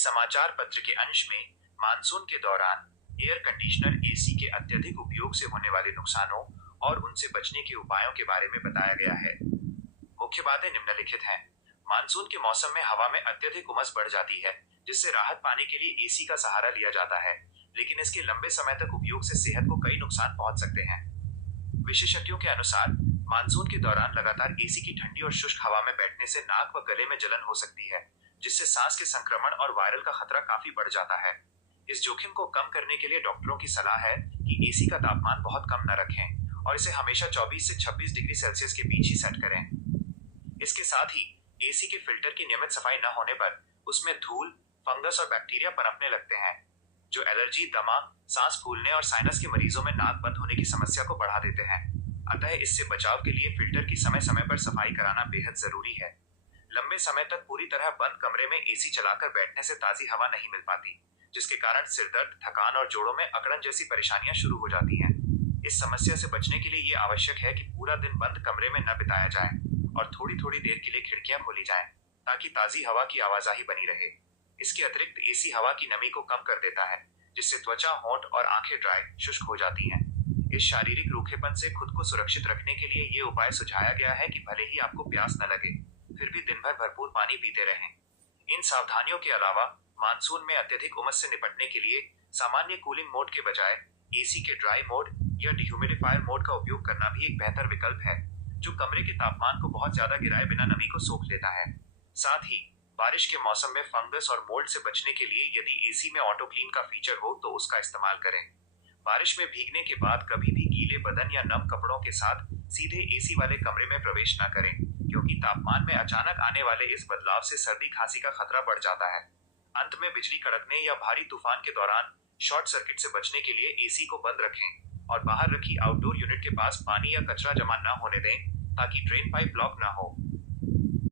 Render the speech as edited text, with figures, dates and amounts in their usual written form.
इस समाचार पत्र के अंश में मानसून के दौरान एयर कंडीशनर एसी के अत्यधिक उपयोग से होने वाले नुकसानों और उनसे बचने के उपायों के बारे में बताया गया है। मुख्य बातें निम्नलिखित हैं। मानसून के मौसम में हवा में अत्यधिक उमस बढ़ जाती है, जिससे राहत पाने के लिए एसी का सहारा लिया जाता है, लेकिन इसके लंबे समय तक उपयोग से सेहत को कई नुकसान पहुंच सकते हैं। विशेषज्ञों के अनुसार मानसून के दौरान लगातार एसी की ठंडी और शुष्क हवा में बैठने से नाक व गले में जलन हो सकती है, जिससे सांस के संक्रमण और वायरल का खतरा काफी बढ़ जाता है। इस जोखिम को कम करने के लिए डॉक्टरों की सलाह है कि एसी का तापमान बहुत कम न रखें और इसे हमेशा 24 से 26 डिग्री सेल्सियस के बीच ही सेट करें। इसके साथ ही एसी के फिल्टर की नियमित सफाई न होने पर उसमें धूल, फंगस और बैक्टीरिया पनपने लगते हैं, जो एलर्जी, दमा, सांस फूलने और साइनस के मरीजों में नाक बंद होने की समस्या को बढ़ा देते हैं। अतः इससे बचाव के लिए फिल्टर की समय समय पर सफाई कराना बेहद जरूरी है। लंबे समय तक पूरी तरह बंद कमरे में एसी चलाकर बैठने से ताजी हवा नहीं मिल पाती, जिसके कारण सिरदर्द, थकान और जोड़ों में अकड़न जैसी परेशानियां शुरू हो जाती हैं। इस समस्या से बचने के लिए ये आवश्यक है कि पूरा दिन बंद कमरे में न बिताया जाए और थोड़ी थोड़ी देर के लिए खिड़कियां खोली जाएं, ताकि ताजी हवा की आवाजाही बनी रहे। इसके अतिरिक्त एसी हवा की नमी को कम कर देता है, जिससे त्वचा, होंठ और आंखें ड्राई, शुष्क हो जाती हैं। इस शारीरिक रूखेपन से खुद को सुरक्षित रखने के लिए ये उपाय सुझाया गया है कि भले ही आपको प्यास न लगे, फिर भी दिन भर भरपूर पानी पीते रहें। इन सावधानियों के अलावा मानसून में अत्यधिक उमस से निपटने के लिए सामान्य कूलिंग मोड के बजाय एसी के ड्राई मोड या डिह्यूमिडिफायर मोड का उपयोग करना भी एक बेहतर विकल्प है, जो कमरे के तापमान को बहुत ज्यादा गिराए बिना नमी को सोख लेता है। साथ ही बारिश के मौसम में फंगस और मोल्ड से बचने के लिए यदि एसी में ऑटो क्लीन का फीचर हो तो उसका इस्तेमाल करें। बारिश में भीगने के बाद कभी भी गीले बदन या नम कपड़ों के साथ सीधे एसी वाले कमरे में प्रवेश न करें, क्योंकि तापमान में अचानक आने वाले इस बदलाव से सर्दी खांसी का खतरा बढ़ जाता है। अंत में बिजली कड़कने या भारी तूफान के दौरान शॉर्ट सर्किट से बचने के लिए एसी को बंद रखें और बाहर रखी आउटडोर यूनिट के पास पानी या कचरा जमा न होने दें, ताकि ड्रेन पाइप ब्लॉक न हो।